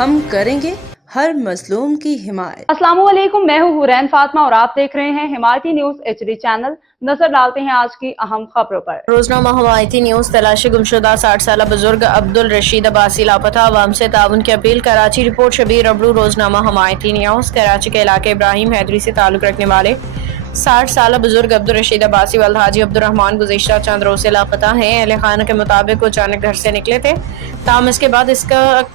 ہم کریں گے ہر مظلوم کی حمایت۔ السلام علیکم، میں ہوں حورین فاطمہ اور آپ دیکھ رہے ہیں حمایتی نیوز HD چینل۔ نظر ڈالتے ہیں آج کی اہم خبروں پر۔ روزنامہ حمایتی نیوز۔ تلاشی گمشدہ 60 سالہ بزرگ عبدالرشید عباسی لاپتہ، عوام سے تعاون کی اپیل۔ کراچی رپورٹ شبیر ابڑو، روزنامہ حمایتی نیوز۔ کراچی کے علاقے ابراہیم حیدری سے تعلق رکھنے والے 60 سالہ بزرگ عبدالرشید عباسی والد حاجی عبدالرحمان گزشتہ چند روز سے لاپتہ ہیں۔ اہل خانہ کے مطابق وہ اچانک گھر سے نکلے تھے، تاہم اس کے بعد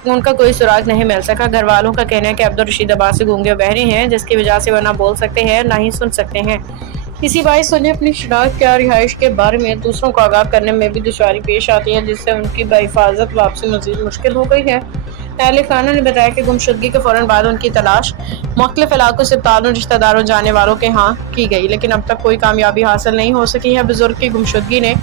ان کا کوئی سراغ نہیں مل سکا۔ گھر والوں کا کہنا ہے کہ عبدالرشید عباسی گونگے و بہرے ہیں، جس کی وجہ سے وہ نہ بول سکتے ہیں نہ ہی سن سکتے ہیں۔ اسی باعث انہیں اپنی شناخت یا رہائش کے بارے میں دوسروں کو آگاہ کرنے میں بھی دشواری پیش آتی ہے، جس سے ان کی بحفاظت واپسی مزید مشکل ہو گئی ہے۔ اہل خانہ نے بتایا کہ گمشدگی کے فوراً بعد ان کی تلاش مختلف علاقوں سے اسپتالوں، رشتہ داروں، جانے والوں کے ہاں کی گئی، لیکن اب تک کوئی کامیابی حاصل نہیں ہو سکی ہے۔ بزرگ کی گمشدگی نے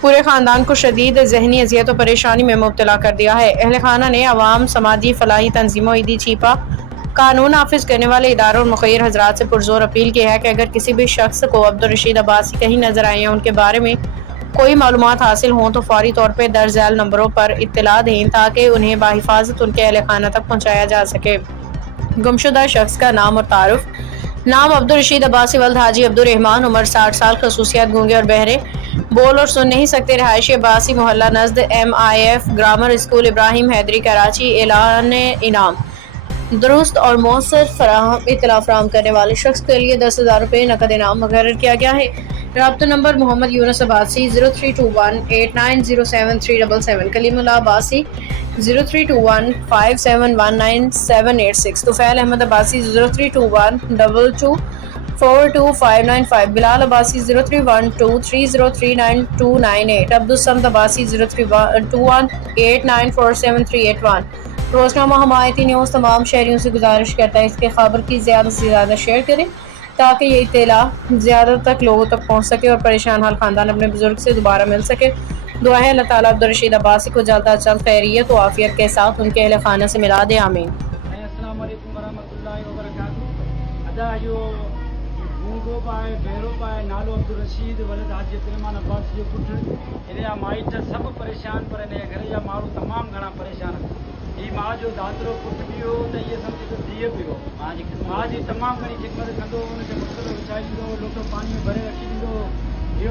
پورے خاندان کو شدید ذہنی اذیت و پریشانی میں مبتلا کر دیا ہے۔ اہل خانہ نے عوام، سماجی فلاحی تنظیموں، عیدی چھیپا قانون نافذ کرنے والے اداروں اور مخیر حضرات سے پرزور اپیل کی ہے کہ اگر کسی بھی شخص کو عبدالرشید عباسی کہیں نظر آئے یا ان کے بارے میں کوئی معلومات حاصل ہوں تو فوری طور پر درج ذیل نمبروں پر اطلاع دیں تاکہ انہیں بحفاظت ان کے اہل خانہ تک پہنچایا جا سکے۔ گمشدہ شخص کا نام اور تعارف۔ نام عبدالرشید عباسی والد حاجی عبدالرحمان، عمر 60 سال، خصوصیات گونگے اور بہرے، بول اور سن نہیں سکتے، رہائشی عباسی محلہ نزد MIF گرامر اسکول ابراہیم حیدری کراچی۔ اعلان انعام: درست اور مؤثر اطلاع فراہم کرنے والے شخص کے لیے 10,000 روپے نقد انعام مقرر کیا گیا ہے۔ رابطہ نمبر: محمد یونس عباسی 032189073777، کلیم اللہ عباسی 032157198786، طفیل احمد عباسی 0321224295، بلال عباسی 0312303928، عبدالصمد عباسی 032189473881۔ روزنامہ حمایتی نیوز تمام شہریوں سے گزارش کرتا ہے اس کے خبر کی زیادہ سے زیادہ شیئر کریں تاکہ یہ اطلاع زیادہ تک لوگوں تک پہنچ سکے اور پریشان حال خاندان اپنے بزرگ سے دوبارہ مل سکے۔ دعا ہے اللہ تعالیٰ عبدالرشید عباسی کو جلد از جلد خیریت و عافیت کے ساتھ ان کے اہل خانہ سے ملا دے، آمین۔ السلام علیکم ورحمۃ اللہ وبرکاتہ۔ ادا جو گونگو پائے بہرو پائے نالو عبدالرشید ولد حاجی عبدالرحمان عباسی جو پٹ انہیں مائٹ سب پریشان پر انہیں گھر جا مارو تمام گھنا پریشان۔ یہ ماں جو دادرو پٹ بھی ہو تو یہ سمجھ تو دیے بھی ہو، ماں جی تمام گھنی خدمت کندو، ان کے مقصد وچائی ڈو، لوٹو پانی میں بھرے رکھی ڈو۔ یہ